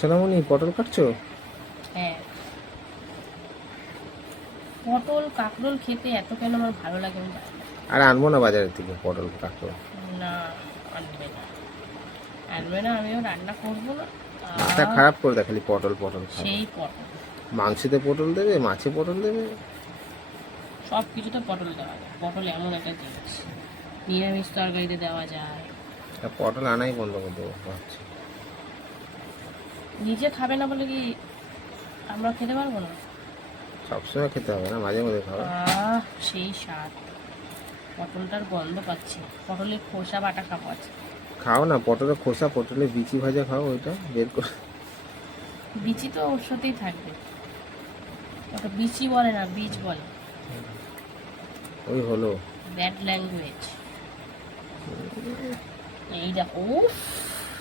সোনামণি পটল কাটছো? হ্যাঁ। পটল কাঁকরোল খেতে এত কেন আমার ভালো লাগে না। আর আনব না বাজারের থেকে পটল কাটছো না আনবে না। আনবে না আমিও রান্না করব না। মাথা খারাপ করে দেয় খালি পটল পটল সেই পটল। মাংসতে পটল দেবে মাছে পটল দেবে? সব কিছুতে পটল দেওয়া যায়। পটল এমন একটা জিনিস। নিরামিষ তরকারিতে দেওয়া যায়। পটল আনাই বন্ধ করে দেবো ভাবছি। নিজে খাবে না বলে কি আমরা খেতে পারব না? সবসময় খেতে হবে না মাঝে মধ্যে খাবে। আহ সেই স্বাদ। পটলটার গন্ধ পাচ্ছি। পটলের খোসা বাটা খাব আছে খাও না পটলের খোসা পটলের বিচি ভাজা খাও ওইটা বের করে। বিচি তো ওর সাথেই থাকবে। ওটা বিচি বলে না বীজ বলে। ওই হলো। ব্যাড ল্যাঙ্গুয়েজ এই দেখো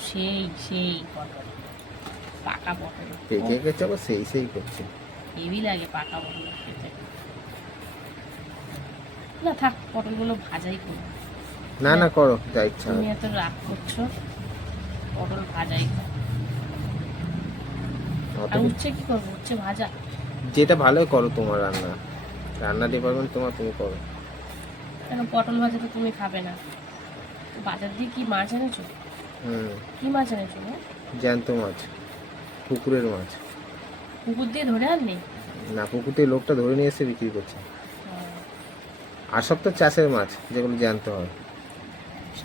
সেই সেই পটল। পাকা পটল। পেকে গেছে আবার সেই সেই করছে। হেভি লাগে পাকা পটল খেতে। না থাক পটলগুলো ভাজাই করো। না না করো যা ইচ্ছা তুমি এত রাগ করছ পটল ভাজাই আর উচ্ছে কি করব? উচ্ছে ভাজা? যেটা ভালোই করো তোমার রান্না। রান্না ডিপার্টমেন্ট তোমার তুমি করো। কেন পটল ভাজা তো তুমি খাবে না? বাজার দিয়ে কি মাছ এনেছো? হুম। কি মাছ এনেছো? জ্যান্ত মাছ। পুকুরের মাছ পুকুর দিয়ে ধরে আনলি? না পুকুর থেকে লোকটা ধরে নিয়ে এসে বিক্রি করছে। আর সব তো চাষের মাছ যেগুলো জানতে হয়।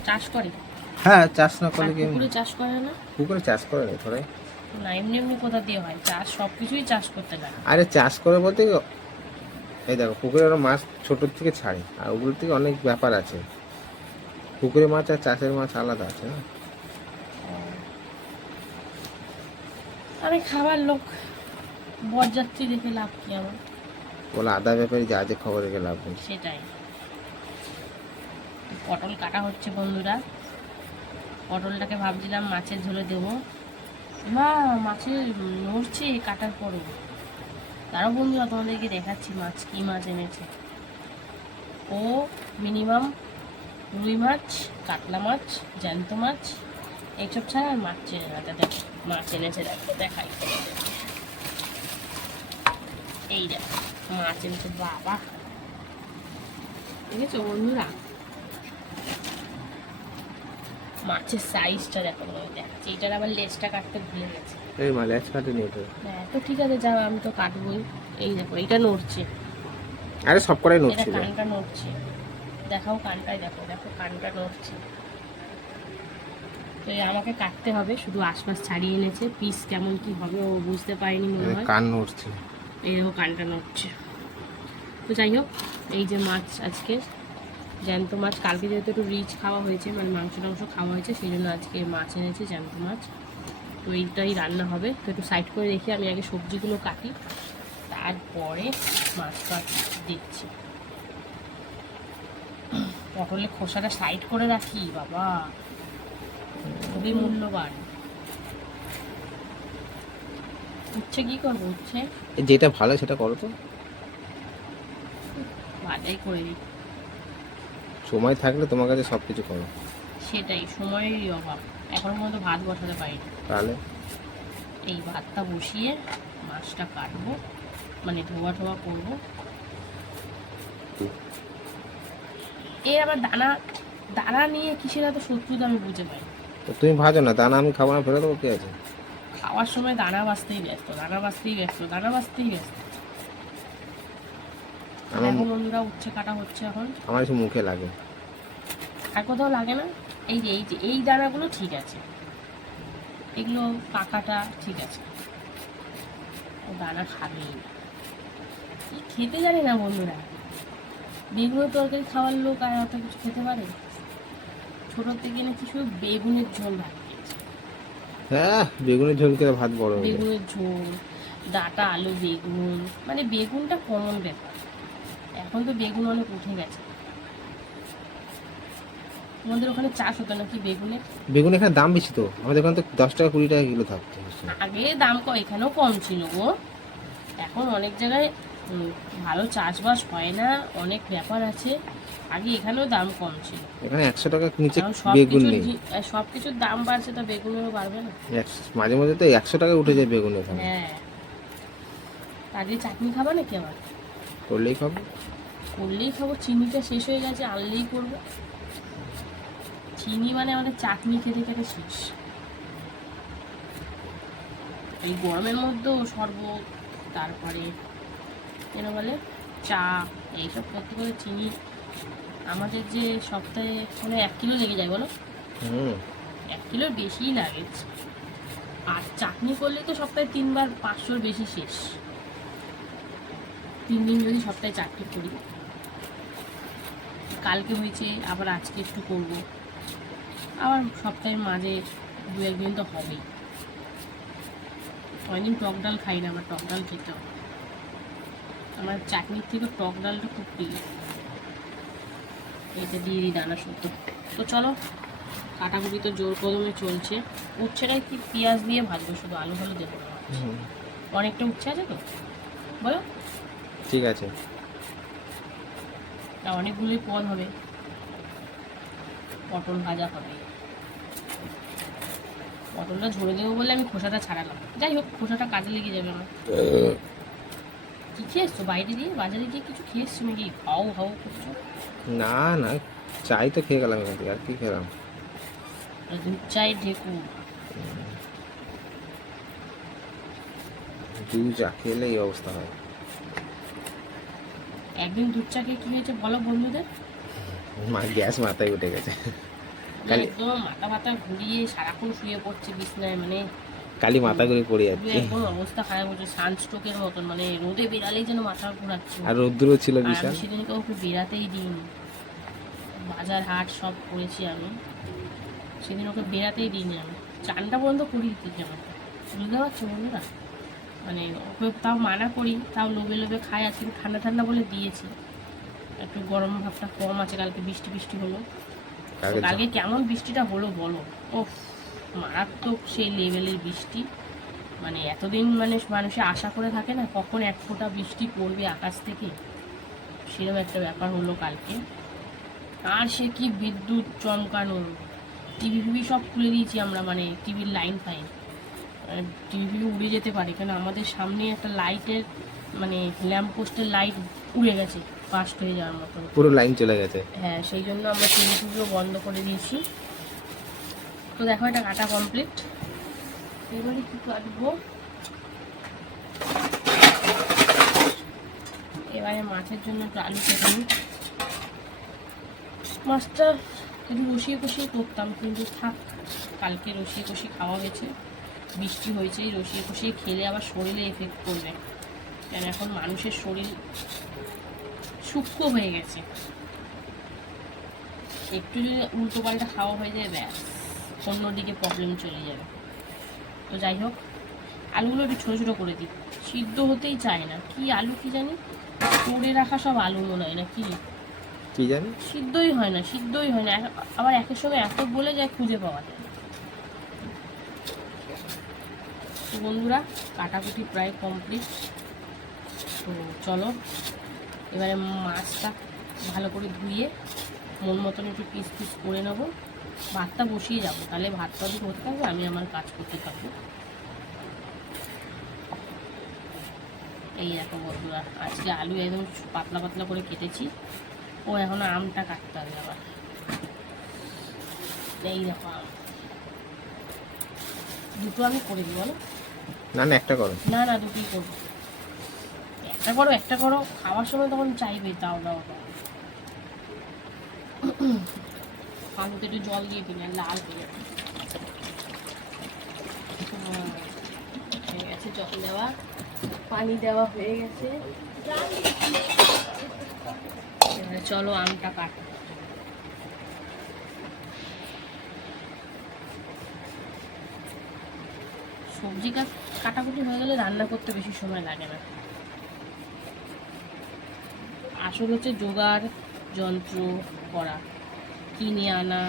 চাষ করে? হ্যাঁ চাষ না করলে কি পুকুরে চাষ করে না? পুকুরে চাষ করে না থোড়াই না এমনি এমনি কোথা দিয়ে হয়? চাষ সব কিছুই চাষ করতে লাগে আরে চাষ করে বলতে এই দেখো পুকুরে ওরা মাছ ছোটোর থেকে ছাড়ে আর ওগুলোর থেকে অনেক ব্যাপার আছে। পুকুরে মাছ আর চাষের মাছ আলাদা আছে না? আমি খাবার লোক বরযাত্রী দেখে লাভ কি আমার বলে আদা ব্যাপারে যা যে খবর গেলে লাভ নেই। সেটাই। পটল কাটা হচ্ছে বন্ধুরা। পটলটাকে ভাবছিলাম মাছের ঝোলে দেবো। মা মাছের নড়ছে কাটার পরও তারও বন্ধুরা তোমাদেরকে দেখাচ্ছি মাছ কী মাছ এনেছে। ও মিনিমাম রুই মাছ কাতলা মাছ জ্যান্ত মাছ এইসব ছাড়া আর মাছ চেনে না দেখো মাছ এনেছে দেখো দেখাই। এই দেখো মাছ এনেছে বাবা। দেখেছ বন্ধুরা? মাছের সাইজটা দেখো তোমাকে দেখাচ্ছি। এটার আবার লেজটা কাটতে ভুলে গেছে। এই মা ল্যাচ কাটেনি এটা। হ্যাঁ তো ঠিক আছে যাও আমি তো কাটবোই। এই দেখো এটা নড়ছে। আরে সব কানটা নড়ছে। দেখাও কানটাই দেখো দেখো কানটা নড়ছে। তো আমাকে কাটতে হবে শুধু আশপাশ ছাড়িয়ে এনেছে। পিস কেমন কি হবে ও বুঝতে পারেনি মনে হয়। কান নড়ছে। এই দেখো কানটা নড়ছে। তো যাই হোক এই যে মাছ আজকে জ্যান্ত মাছ কালকে যেহেতু একটু রিচ খাওয়া হয়েছে মানে মাংস টাংস খাওয়া হয়েছে সেই জন্য আজকে মাছ এনেছে জ্যান্ত মাছ। তো এইটাই রান্না হবে। তো একটু সাইড করে রেখে আমি আগে সবজিগুলো কাটি তারপরে মাছ মাছটা দিচ্ছি। পটলের খোসাটা সাইড করে রাখি বাবা। খুবই মূল্যবান উচ্ছে কি করব উচ্ছে? যেটা ভালো সেটা করো তো। ভাজাই করে সময় থাকলে তোমার কাছে সব কিছু করো। সেটাই সময়েরই অভাব। এখনও পর্যন্ত ভাত বসাতে পারিনি। তাহলে? এই ভাতটা বসিয়ে মাছটা কাটবো মানে ধোয়া ধোয়া করব। এর আবার দানা দানা নিয়ে কিসের এত শত্রুতা আমি বুঝে পাই। তো তুমি ভাজো না দানা আমি খাব না ফেলে দেবো কি আছে? খাওয়ার সময় দানা বাঁচতেই ব্যস্ত দানা বাঁচতেই ব্যস্ত দানা বাঁচতেই ব্যস্ত। দেখো বন্ধুরা উচ্ছে কাটা হচ্ছে এখন। আমার একটু মুখে লাগে। আর কোথাও লাগে না? এই যে এই যে এই দানাগুলো ঠিক আছে। এগুলো পাকাটা ঠিক আছে। ও দানা খাবেই। না। খেতে জানি না বন্ধুরা। বেগুনের তরকারি খাওয়ার লোক আর এত কিছু খেতে পারে? ছোটোর থেকে নাকি শুধু বেগুনের ঝোল ভাত হ্যাঁ বেগুনের ঝোল খেলে ভাত বড় বেগুনের ঝোল ডাটা আলু বেগুন মানে বেগুনটা কমন ব্যাপার। এখন তো বেগুন অনেক উঠে গেছে। তোমাদের ওখানে চাষ হতো নাকি বেগুনের? বেগুন এখানে দাম বেশি তো। আমাদের ওখানে তো দশ টাকা কুড়ি টাকা কিলো থাকতো। আগে দাম এখানেও কম ছিল গো। এখন অনেক জায়গায় ভালো চাষবাস হয় না অনেক ব্যাপার আছে। আগে এখানেও দাম কম ছিল। এখানে একশো টাকা নিচে বেগুন নেই। সব কিছুর দাম বাড়ছে তো বেগুনেরও বাড়বে না। মাঝে মাঝে তো একশো টাকা উঠে যায় বেগুন এখানে। হ্যাঁ। আজকে চাটনি খাবা নাকি আবার? করলেই খাব। করলেই খাব চিনিটা শেষ হয়ে গেছে আনলেই করব। চিনি মানে আমাদের চাটনি খেতে খেতে শেষ। এই গরমের মধ্যেও শরবত তারপরে কেন বলে? চা এইসব করতে করতে চিনি আমাদের যে সপ্তাহে মানে এক কিলো লেগে যায় বলো? এক কিলোর বেশিই লাগে। আর চাটনি করলে তো সপ্তাহে তিনবার পাঁচশোর বেশি শেষ। তিন দিন যদি সপ্তাহে চাটনি করি। কালকে হয়েছে আবার আজকে একটু করব। আবার সপ্তাহের মাঝে দু একদিন তো হবেই। অনেকদিন টক ডাল খাই না আমার টক ডাল খেতে হবে। আমার চাটনির থেকে টক ডালটা খুব প্রিয়। এটা দিয়ে দিই দানা শুদ্ধ। তো চলো কাটাকুটি তো জোর কদমে চলছে। উচ্ছেটায় কি পেঁয়াজ দিয়ে ভাজবো? শুধু আলু ভালো দেবো অনেকটা উচ্ছে আছে তো? বলো। ঠিক আছে। তা অনেকগুলোই পদ হবে। পটল ভাজা হবে। পটলটা ঝরে দেবো বলে আমি খোসাটা ছাড়ালাম। যাই হোক খোসাটা কাজে লেগে যাবে আমার। কি খেয়ে এসছো বাইরে দিয়ে বাজারে গিয়ে কিছু খেয়ে এসছো নাকি? হাও হাও করছ? না না চাই তো খেয়ে গেলাম এখান থেকে আর কি খেলাম? দুধ চাই ঢেকু। দু চা খেলে এই অবস্থা হয়। একদিন দুধ চা খেয়ে কি হয়েছে বলো বন্ধুদের? মা গ্যাস মাথায় উঠে গেছে। একদম মাথা মাথা ঘুরিয়ে সারাক্ষণ শুয়ে পড়ছে বিছনায় মানে কালি মাথা করে পড়ে যাচ্ছে। একদম অবস্থা খারাপ হচ্ছে সানস্ট্রোকের মতন মানে রোদে বেরালেই যেন মাথা ঘোরাচ্ছে। আর রোদ্দুরও ছিল বিশাল। সেদিনকে ওকে বেরাতেই দিইনি। বাজার হাট সব করেছি আমি। সেদিন ওকে বেরাতেই দিইনি আমি। চানটা বন্ধ করি দিতে আমাকে বুঝতে পারছ বন্ধুরা? মানে ওকে তাও মানা করি তাও লোভে লোভে খায় আজকে ঠান্ডা ঠান্ডা বলে দিয়েছি। একটু গরম ভাবটা কম আছে কালকে বৃষ্টি বৃষ্টি হলো। কালকে কালকে কেমন বৃষ্টিটা হলো বলো? ও মারাত্মক সেই লেভেলের বৃষ্টি। মানে এতদিন মানে মানুষে আশা করে থাকে না কখন এক ফোঁটা বৃষ্টি পড়বে আকাশ থেকে? সেরকম একটা ব্যাপার হলো কালকে। আর সে কি বিদ্যুৎ চমকানো। টিভি ফিভি সব খুলে দিয়েছি আমরা মানে টিভির লাইন ফাইন টিভি ফিভি উড়ে যেতে পারে কেন আমাদের সামনে একটা লাইটের মানে ল্যাম্প পোস্টের লাইট উড়ে গেছে ফাস্ট হয়ে যাওয়ার মতো। পুরো লাইন চলে গেছে। হ্যাঁ সেই জন্য আমরা টিভি টিভিও বন্ধ করে দিয়েছি। তো দেখো এটা কাটা কমপ্লিট এবারে কি কাটবো? এবারে মাছের জন্য একটু আলু কেটে নিই। মাছটা একটু রসিয়ে কষিয়ে করতাম, কিন্তু থাক, কালকে রসিয়ে কষিয়ে খাওয়া হয়েছে। বৃষ্টি হয়েছে, রসিয়ে কষিয়ে খেলে আবার শরীরে এফেক্ট করবে। কেন এখন মানুষের শরীর সূক্ষ্ম হয়ে গেছে। একটু যদি উল্টো পাল্টা খাওয়া হয়ে যায়, ব্যাস। অন্যদিকে প্রবলেম চলে যাবে। তো যাই হোক আলুগুলো একটু ছোটো ছোটো করে দিই। সিদ্ধ হতেই চায় না। কি আলু কি জানি? করে রাখা সব আলু মনে হয় না কি কি জানি? সিদ্ধই হয় না সিদ্ধই হয় না। আবার একের সময় এত বলে যায় খুঁজে পাওয়া যায় তো বন্ধুরা কাটাকুটি প্রায় কমপ্লিট তো চলো এবারে মাছটা ভালো করে ধুয়ে মন মতন একটু পিস পিস করে নেব। ভাতটা বসিয়ে যাব তাহলে ভাতটা যদি হতে থাকবে আমি আমার কাজ করতে থাকব। এই দেখো বন্ধুরা আজকে আলু একদম পাতলা পাতলা করে কেটেছি ও এখন আমটা কাটতে হবে আবার। এই দেখো আম। দুটো আমি করে দিই বলো? না না একটা করো। না না দুটোই করব। একটা করো একটা করো খাওয়ার সময় তখন চাইবে তাও দাও দাও। আলুতে একটু জল দিয়ে দিলে লাল হয়ে হয়ে গেছে জল দেওয়া। পানি দেওয়া হয়ে গেছে। চলো আমটা কাট সবজি কাট- কাটাকুটি হয়ে গেলে রান্না করতে বেশি সময় লাগে না। আসল হচ্ছে জোগাড়, যন্ত্র, করা। কিনে আনা।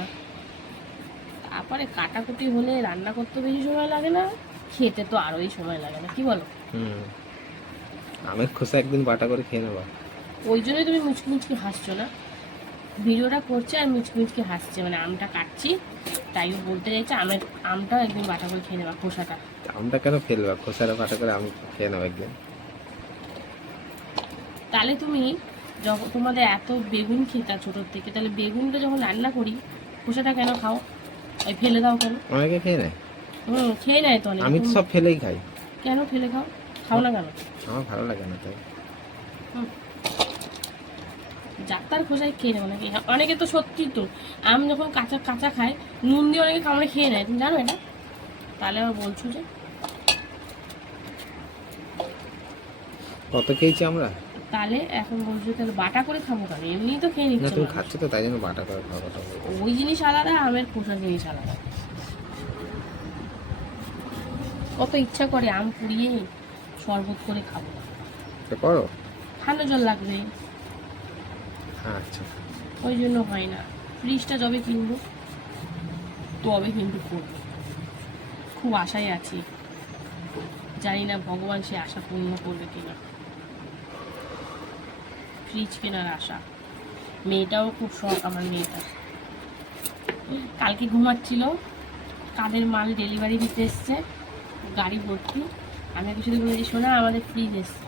তারপরে কাটাকুটি হলে রান্না করতে বেশি সময় লাগে না খেতে তো আরোই সময় লাগে না কি বলো? হুম। আমের খোসা একদিন বাটা করে খেয়ে নেবা। ওই জন্যই তুমি মুচকি মুচকি হাসছো না? ভিডিওটা করছে আর মিচকি মিচকি হাসছে মানে আমটা কাটছি তাই বলতে চাইছে আমের আমটা একদিন বাটা করে খেয়ে নেবা খোসাটা। আমটা কেন ফেলবা? খোসারা ফাটা করে আমি খেয়ে নেব একদিন। তাহলে তুমি যখন তোমাদের এত বেগুন খেতা ছোটোর থেকে তাহলে বেগুনটা যখন রান্না করি খোসাটা কেন খাও? ওই ফেলে দাও কেন? অনেকে খেয়ে নেয়। হুম খেয়ে নেয় তো অনেকে। আমি তো সব ফেলেই খাই। কেন ফেলে খাও? খাও না কেন? আমার ভালো লাগে না তাই। যাত্রার খোসায় খেয়ে নেয় অনেকে। অনেকে তো সত্যি তো আম যখন কাঁচা কাঁচা খায় নুন দিয়ে অনেকে কামড়ে খেয়ে নেয়। তুমি জানো এটা? তাহলে আবার বলছো যে। কত খেয়েছি আমরা? তাহলে এখন বলছো তাহলে বাটা করে খাব কেন? এমনিই তো খেয়ে নিচ্ছে তুমি। খাচ্ছ তো তাই জন্য বাটা করে বলব। ওই জিনিস আলাদা আমের খোসা জিনিস আলাদা। কত ইচ্ছা করে আম পুড়িয়ে শরবত করে খাব। করো। ঠান্ডা জল লাগবে। আচ্ছা। ওই জন্য হয় না। ফ্রিজটা যবে কিনবো তবে কিন্তু করব। খুব আশায় আছি। জানি না ভগবান সে আশা পূর্ণ করবে কিনা। ফ্রিজ কেনার আশা। মেয়েটাও খুব শখ আমার মেয়েটা কালকে ঘুমাচ্ছিল, কাদের মাল ডেলিভারি দিতে এসছে, গাড়ি ভর্তি। আমি শুধু বলেছি শোনা আমাদের ফ্রিজ এসছে।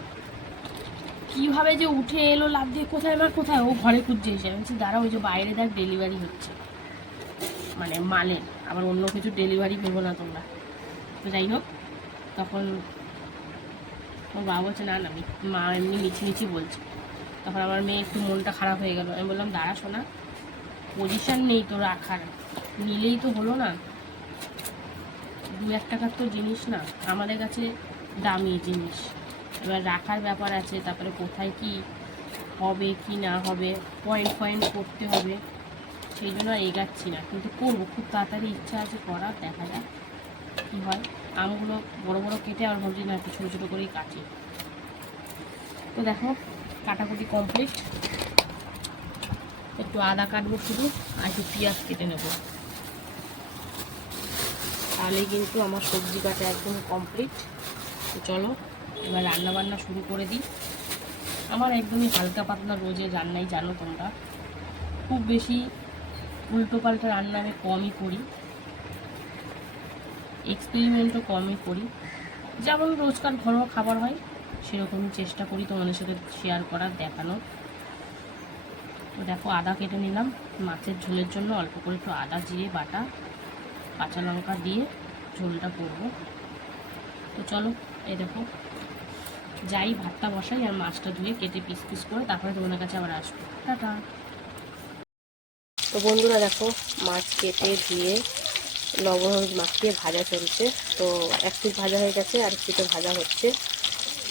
কীভাবে যে উঠে এলো লাভ দিয়ে, কোথায় আমার কোথায়? ও ঘরে খুঁজছে এসে। আমি বলছি, দাঁড়া, ওই যে বাইরে দেখ ডেলিভারি হচ্ছে। মানে মালের, আবার অন্য কিছু ডেলিভারি ভেবো না তোমরা। তো যাই হোক, তখন ওর বাবা বলছে, না না, মা এমনি মিছি মিছি বলছে। তখন আমার মেয়ে একটু মনটা খারাপ হয়ে গেল। আমি বললাম, দাঁড়া শোনা পজিশন নেই তো রাখার। নিলেই তো হলো না। দু এক টাকার তো জিনিস না, আমাদের কাছে দামি জিনিস। এবার রাখার ব্যাপার আছে, তারপরে কোথায় কি হবে, কি না হবে পয়েন্ট পয়েন্ট করতে হবে, সেই জন্য এগাচ্ছি না। কিন্তু করব, খুব তাড়াতাড়ি ইচ্ছা আছে, করার, দেখা যাক কী হয়। আমগুলো বড় বড় কেটে আর ভাবছি, না, একটু ছোটো ছোটো করেই কাটি। তো দেখো কাটাকুটি কমপ্লিট। একটু আদা কাটবো শুধু আর একটু পেঁয়াজ কেটে নেব। তাহলে কিন্তু আমার সবজি কাটা একদম কমপ্লিট। তো চলো, এবার রান্না বান্না শুরু করে দিই। আমার একদমই হালকা পাতলা রোজে রান্নাই জানো তোমরা। খুব বেশি উল্টো পাল্টা রান্না আমি কমই করি। এক্সপেরিমেন্টও কমই করি। যেমন রোজকার ঘরোয়া খাবার হয় সেরকমই চেষ্টা করি তোমাদের সাথে শেয়ার করার, দেখানোর। তো দেখো, আদা কেটে নিলাম। মাছের ঝোলের জন্য অল্প করে একটু আদা, জিরে, বাটা, কাঁচা লঙ্কা দিয়ে ঝোলটা করব। তো চলো এই দেখো, যাই ভাতটা বসাই আর মাছটা ধুয়ে কেটে পিস পিস করে তারপরে তোমাদের কাছে আবার আসব। টাটা। তো বন্ধুরা দেখো, মাছ কেটে ধুয়ে লবণ হলুদ মাখিয়ে ভাজা চলছে। তো এক পিস ভাজা হয়ে গেছে আর পিঠে ভাজা হচ্ছে।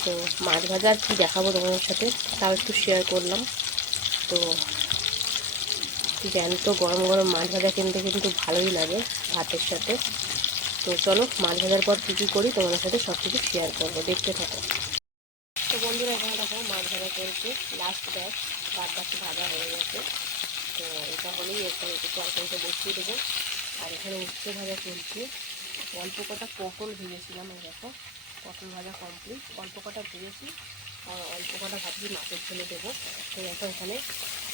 তো মাছ ভাজা আর কি দেখাবো তোমাদের সাথে, তাও একটু শেয়ার করলাম। তো জ্যান্ত গরম গরম মাছ ভাজা কিনতে কিন্তু ভালোই লাগে ভাতের সাথে। তো চলো, মাছ ভাজার পর কী কী করি তোমাদের সাথে সব কিছু শেয়ার করব, দেখতে থাকো। তো বন্ধুরা, এখানে দেখো মাছ ভাজা চলছে লাস্ট ব্যাচ বাদ বাকি ভাজা হয়ে গেছে। তো এটা হলেই এরপর একটু তরকারিটা বসিয়ে দেবো। আর এখানে উচ্ছে ভাজা চলছে। অল্প কটা পটল ভেজেছিলাম দেখো। পটল ভাজা কমপ্লিট অল্প কটা ভেজেছি আর অল্প কটা ভাবছি মাছের ঝোলে দেবো। তো এখানে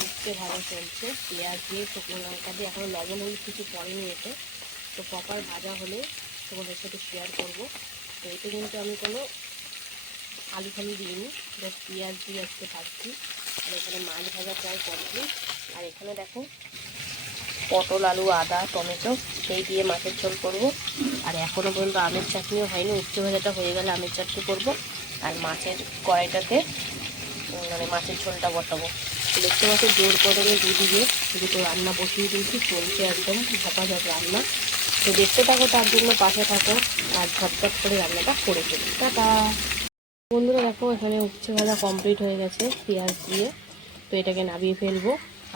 উচ্ছে ভাজা চলছে। পেঁয়াজ দিয়ে শুকনো লঙ্কা দিয়ে। এখন লবণ হলুদ কিছু পড়েনি এতে। তো প্রপার ভাজা হলে তোমাদের সাথে শেয়ার করব। তো এতে কিন্তু আমি কোনো আলু ফালু দিইনি। জাস্ট পেঁয়াজ দিয়ে আজকে ভাজছি। আর এখানে মাছ ভাজা প্রায় কমপ্লিট আর এখানে দেখো পটল, আলু, আদা, টমেটো, সেই দিয়ে মাছের ঝোল করব। আর এখনও পর্যন্ত আমের চাটনিও হয়নি উচ্ছে ভাজাটা হয়ে গেলে আমের চাটনি করব আর মাছের কড়াইটাতে মানে মাছের ঝোলটা বসাবো। দেখতে পাচ্ছি জোর কদমে দুদিকে দুটো রান্না বসিয়ে দিয়েছি, চলছে একদম ঝাপাঝাপ রান্না। তো দেখতে থাকো, তার জন্য পাশে থাকো আর ঝটঝট করে রান্নাটা করে ফেলি। টাটা! বন্ধুরা, দেখো, এখানে উচ্ছে ভাজা কমপ্লিট হয়ে গেছে পেঁয়াজ দিয়ে। তো এটাকে নামিয়ে ফেলব।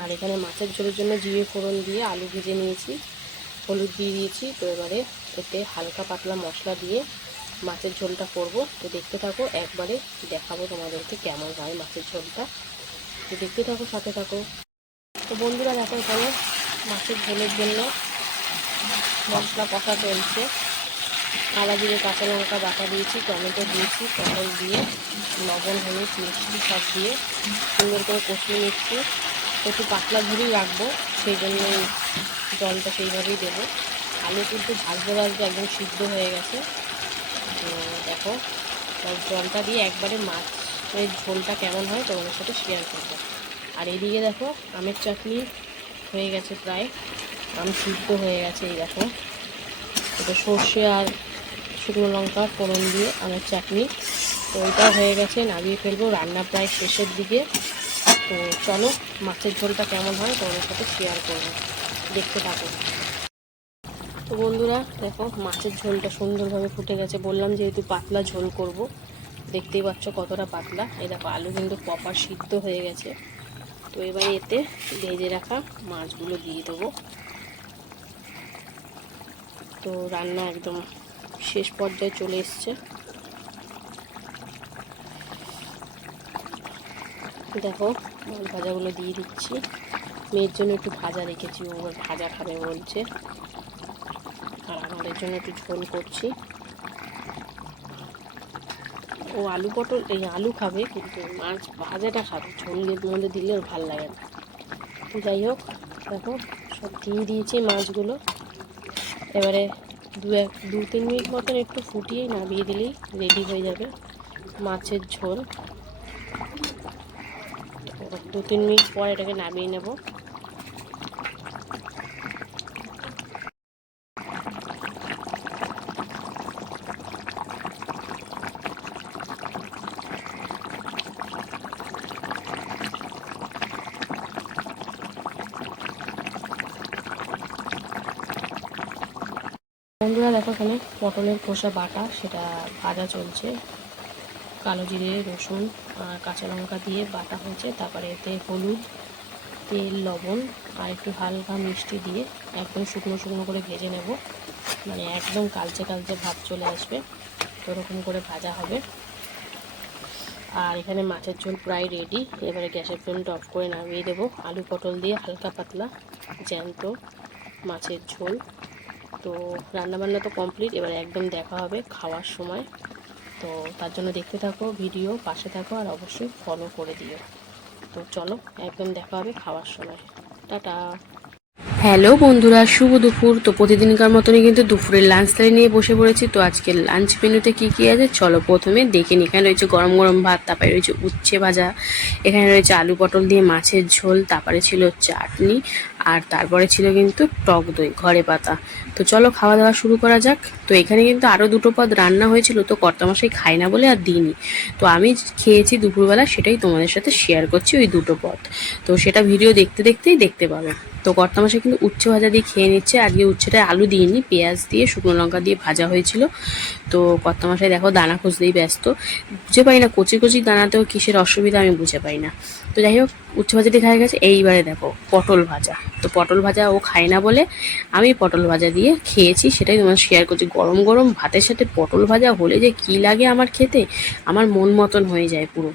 আর এখানে মাছের ঝোলের জন্য জিরে ফোড়ন দিয়ে আলু ভেজে নিয়েছি। হলুদ দিয়ে দিয়েছি। তো এবারে এতে হালকা পাতলা মশলা দিয়ে মাছের ঝোলটা করব। তো দেখতে থাকো, একবারে দেখাবো তোমাদেরকে কেমন হয় মাছের ঝোলটা। তো দেখতে থাকো, সাথে থাকো। তো বন্ধুরা, দেখো এখানে মাছের ঝোলের জন্য মশলা কষা চলছে। আদা জিরে, কাঁচা লঙ্কা বাটা দিয়েছি, টমেটো দিয়েছি, পটল দিয়ে, লবণ, হলুদ, মিষ্টি সব দিয়ে সুন্দর করে কষিয়ে নিচ্ছি। একটু পাতলা ঝুড়ি রাখব, সেই জন্যই জলটা সেইভাবেই দেবো। আলু কিন্তু ভাজতে ভাজতে একদম সিদ্ধ হয়ে গেছে। তো দেখো জলটা দিয়ে একবারে মাছের ঝোলটা কেমন হয় তোমাদের সাথে শেয়ার করব। আর এদিকে দেখো, আমের চাটনি হয়ে গেছে প্রায়। আম সিদ্ধ হয়ে গেছে, এই দেখো। এটা সর্ষে আর শুকনো লঙ্কা ফোড়ন দিয়ে আমের চাটনি। তো ওইটাও হয়ে গেছে, নামিয়ে ফেলব। রান্না প্রায় শেষের দিকে। তো চলো, মাছের ঝোলটা কেমন হয় তোমাদের সাথে শেয়ার করব। দেখতে থাকো তো বন্ধুরা, দেখো, মাছের ঝোলটা সুন্দরভাবে ফুটে গেছে। বললাম যেহেতু পাতলা ঝোল করব, দেখতেই পাচ্ছ কতটা পাতলা। এই দেখো, আলু কিন্তু প্রপার সিদ্ধ হয়ে গেছে। তো এবার এতে ভেজে রাখা মাছগুলো দিয়ে দেবো। তো রান্না একদম শেষ পর্যায়ে চলে এসছে। দেখো, মাছ ভাজাগুলো দিয়ে দিচ্ছি। মেয়ের জন্য একটু ভাজা রেখেছি, ও ভাজা খাবে বলছে। আর আমাদের জন্য একটু ঝোল করছি। ও আলু পটল, এই আলু খাবে, কিন্তু মাছ ভাজাটা খাবে ঝোলের মধ্যে দিলে ওর ভালো লাগে না। যাই হোক, দেখো, সব দিয়ে দিয়েছি মাছগুলো। এবারে দু এক, দু তিন মিনিট মতন একটু ফুটিয়ে নামিয়ে দিলেই রেডি হয়ে যাবে মাছের ঝোল। দু তিন মিনিট পর এটাকে নামিয়ে নেব বন্ধুরা দেখো এখানে পটলের খোসা বাটা, সেটা ভাজা চলছে। কালো জিরে, রসুন আর কাঁচা লঙ্কা দিয়ে বাটা হয়েছে। তারপরে এতে হলুদ, তেল, লবণ আর একটু হালকা মিষ্টি দিয়ে একদম শুকনো শুকনো করে ভেজে নেব। মানে একদম কালচে কালচে ভাব চলে আসবে। ওরকম করে ভাজা হবে। আর এখানে মাছের ঝোল প্রায় রেডি এবারে গ্যাসের ফ্লেমটা অফ করে নামিয়ে দেবো। আলু পটল দিয়ে হালকা পাতলা জ্যান্ত মাছের ঝোল। তো রান্নাবান্না তো কমপ্লিট, এবার একদম দেখা হবে খাওয়ার সময়। তো তার জন্য দেখতে থাকো, ভিডিও পাশে থাকো আর অবশ্যই ফলো করে দিও। তো চলো, একদম দেখা হবে খাওয়ার সময়। টাটা! হ্যালো বন্ধুরা, শুভ দুপুর। তো প্রতিদিনকার মতনই কিন্তু দুপুরের লাঞ্চ থালি নিয়ে বসে পড়েছি। তো আজকের লাঞ্চ মেনুতে কি কি আছে? চলো প্রথমে দেখে নিই। এখানে রয়েছে গরম গরম ভাত, তারপরে রয়েছে উচ্ছে ভাজা। এখানে রয়েছে আলু পটল দিয়ে মাছের ঝোল, তারপরে ছিল চাটনি, আর তারপরে ছিল কিন্তু টক দই, ঘরে পাতা। তো চলো খাওয়া দাওয়া শুরু করা যাক। তো এখানে কিন্তু আরও দুটো পদ রান্না হয়েছিল, তো কর্তামশাই খায় না বলে আর দিইনি। তো আমি খেয়েছি দুপুরবেলা, সেটাই তোমাদের সাথে শেয়ার করছি ওই দুটো পদ। তো সেটা ভিডিও দেখতে দেখতেই দেখতে পাবে। তো কর্তামশাই কিন্তু উচ্ছে ভাজা দিয়ে খেয়ে নিচ্ছে। আজকে উচ্ছেটায় আলু দিইনি, পেঁয়াজ দিয়ে, শুকনো লঙ্কা দিয়ে ভাজা হয়েছিল। তো কর্তামশাই দেখো দানা খুঁজতেই ব্যস্ত। বুঝে পাই না কচি কচি দানাতেও কিসের অসুবিধা আমি বুঝে পাই না। তো যাই হোক, উচ্ছে ভাজা দিয়ে খাই গেছে। এইবারে দেখো পটল ভাজা। তো পটল ভাজা ও খায় না বলে আমি পটল ভাজা দিয়ে খেয়েছি, সেটাই তোমার শেয়ার করছি। গরম গরম ভাতের সাথে পটল ভাজা হলে যে কি লাগে আমার খেতে, আমার মন মতন হয়ে যায় পুরো।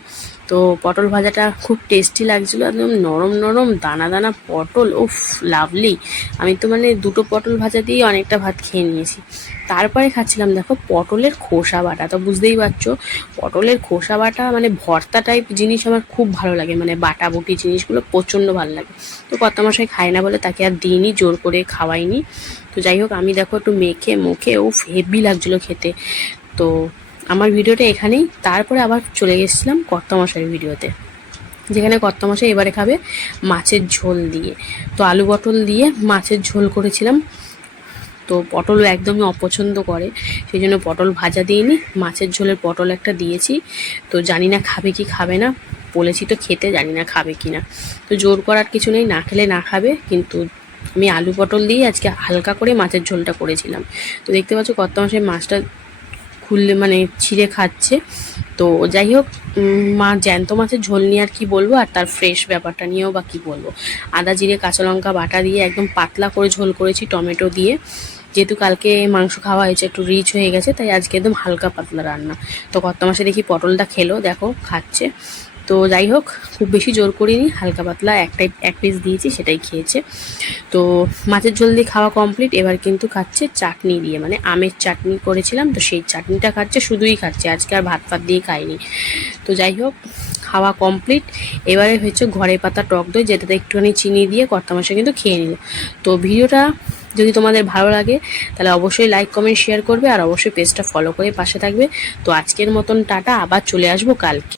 তো পটল ভাজাটা খুব টেস্টি লাগছিল, একদম নরম নরম দানা দানা পটল, উফ লাভলি আমি তো মানে দুটো পটল ভাজা দিয়েই অনেকটা ভাত খেয়ে নিয়েছি। তারপরে খাচ্ছিলাম দেখো পটলের খোসা বাটা, তো বুঝতেই পারছ, পটলের খোসা বাটা মানে ভর্তা টাইপ জিনিস আমার খুব ভালো লাগে মানে বাটা বুটি জিনিসগুলো প্রচণ্ড ভালো লাগে। তো কর্তামশাই খায় না বলে তাকে আর দিইনি, জোর করে খাওয়াইনি। তো যাই হোক, আমি দেখো একটু মেখে, মুখে ও হেভি লাগছিল খেতে। তো আমার ভিডিওটা এখানেই। তারপরে আবার চলে গেছিলাম কর্তামশাইয়ের ভিডিওতে, যেখানে কর্তামশাই এবারে খাবে মাছের ঝোল দিয়ে। তো আলু পটল দিয়ে মাছের ঝোল করেছিলাম। তো পটল একদমই অপছন্দ করে সেই জন্য পটল ভাজা দিইনি। মাছের ঝোলের পটল একটা দিয়েছি। তো জানি না খাবে কি খাবে না, বলেছি তো খেতে, জানি না খাবে কি না। তো জোর করার কিছু নেই, না খেলে না খাবে, কিন্তু আমি আলু পটল দিয়ে আজকে হালকা করে মাছের ঝোলটা করেছিলাম। তো দেখতে পাচ্ছ কত মাছটা খুললে মানে ছিঁড়ে খাচ্ছে। তো যাই হোক মা জ্যান্ত মাছের ঝোল নিয়ে আর কি বলব? আর তার ফ্রেশ ব্যাপারটা নিয়েও বা কী বলব? আদা, জিরে, কাঁচা লঙ্কা, বাটা দিয়ে একদম পাতলা করে ঝোল করেছি টমেটো দিয়ে। যেহেতু কালকে মাংস খাওয়া হয়েছে, একটু রিচ হয়ে গেছে, তাই আজকে একদম হালকা পাতলা রান্না। তো কত মাসে দেখি পটলটা খেলো, দেখো, খাচ্ছে। তো যাই হোক, খুব বেশি জোর করিনি, হালকা পাতলা একটাই এক পিস দিয়েছি, সেটাই খেয়েছে। তো মাছের ঝোল দিয়ে খাওয়া কমপ্লিট এবার কিন্তু খাচ্ছে চাটনি দিয়ে মানে আমের চাটনি করেছিলাম, তো সেই চাটনিটা খাচ্ছে, শুধুই খাচ্ছে, আজকে আর ভাত ফাত দিয়ে খাইনি। তো যাই হোক, খাওয়া কমপ্লিট এবারে হচ্ছে ঘরে পাতা টক দই, যেটাতে একটুখানি চিনি দিয়ে কর্তামশা কিন্তু খেয়ে নিল। তো ভিডিওটা যদি তোমাদের ভালো লাগে, তাহলে অবশ্যই লাইক কমেন্ট শেয়ার করবে, আর অবশ্যই পেজটা ফলো করে পাশে থাকবে। তো আজকের মতন টাটা, আবার চলে আসব কালকে।